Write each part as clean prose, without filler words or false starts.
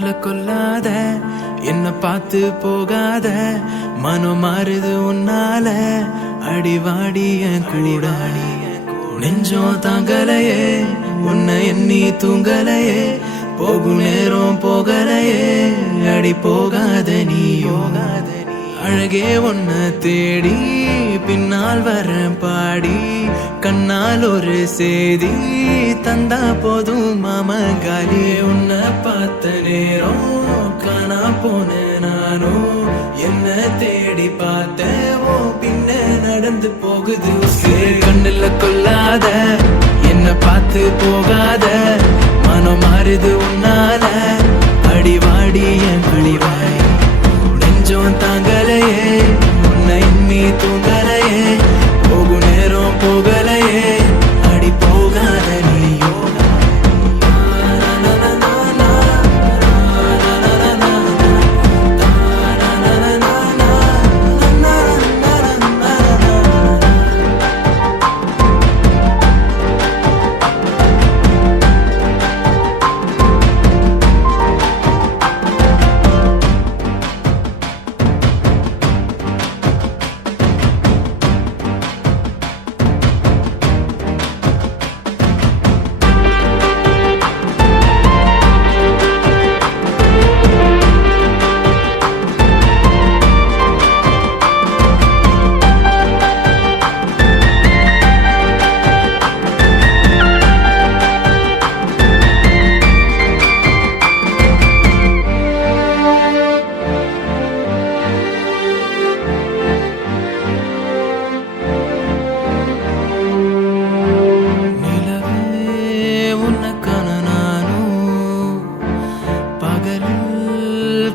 கண்ணுல கொல்லாத என்ன பார்த்து போகாத மனம் மாறுது உன்னால அடிவாடி என் கூட நெஞ்சம் தாங்கலையே உன்னை எண்ணி தூங்கலையே போகும் நேரம் போகலையே அடி போகாத நீ அழகே உன்ன தேடி பின்னால் வர பாடி கண்ணால் ஒரு செய்தி தந்தா போதும் மாமங்காலி உன்னை பார்த்த நேரம் காணா போன நானும் என்ன தேடி பார்த்தேன் பின்ன நடந்து போகுது கண்ணுல கொல்லாத என்ன பார்த்து போகாத மனம் மாறுது உன்னால அடிவாடி என் கழிவாய் நெஞ்சம் தாங்கலையே உன்னை எண்ணி தூங்கலையே போகும் நேரம் போகலையே அடி போகாத நீயோ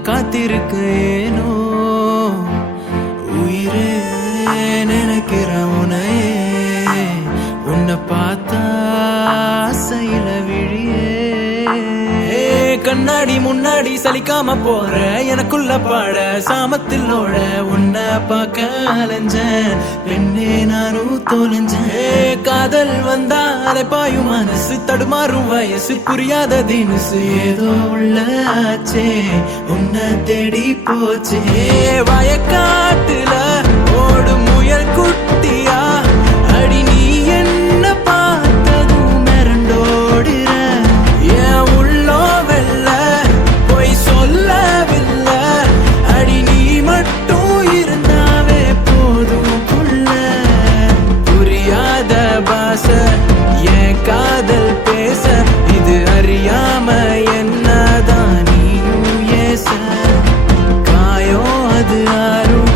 காத்திருக்கேனோ உயிரே நினைக்கிற உனையே உன்னை பார்த்தா ஆசையில விழியே கண்ணாடி முன்னாடி சலிக்காம போற எனக்குள்ள பாட சாமத்திலோட உன்னை பார்க்க அலைஞ்சேன் பெண்ணே நானும் தோலைஞ்சேன் காதல் வந்தாலே பாயும் மனசு தடுமாறும் வயசு புரியாத தினசு ஏதோ உள்ள ஆச்சே உன்னை தேடி போச்சே வயக்காட்டுல ஓடும் முயல் குட்டியா அடி நீ என்ன பார்த்ததும் மிரண்டோடுற ஏன் உள்ளோ வெல்ல போய் சொல்லவில்லை அடி நீ மட்டும் இருந்தாவே போதும் புள்ள புரியாத பாச என் காதல் பேச இது அறியாம என்னதான் நீயும் ஏச காயம் அது ஆறும்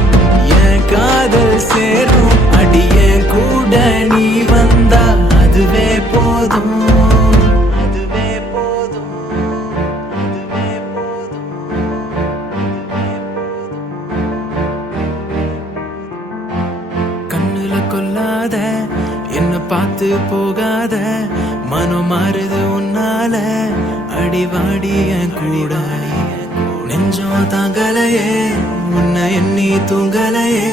என் காதல் சேரும் அடி என் கூட நீ வந்தா அதுவே போதும் அதுவே போதும் அதுவே போதும் கண்ணுல கொல்லாத என்ன பார்த்து போகாத மனம் மாறுது உன்னால அடிவாடி என் கூட நெஞ்சம் தாங்கலையே உன்னை எண்ணி தூங்கலையே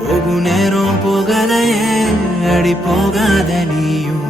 போகும் நேரம் போகலையே அடி போகாத நீயும்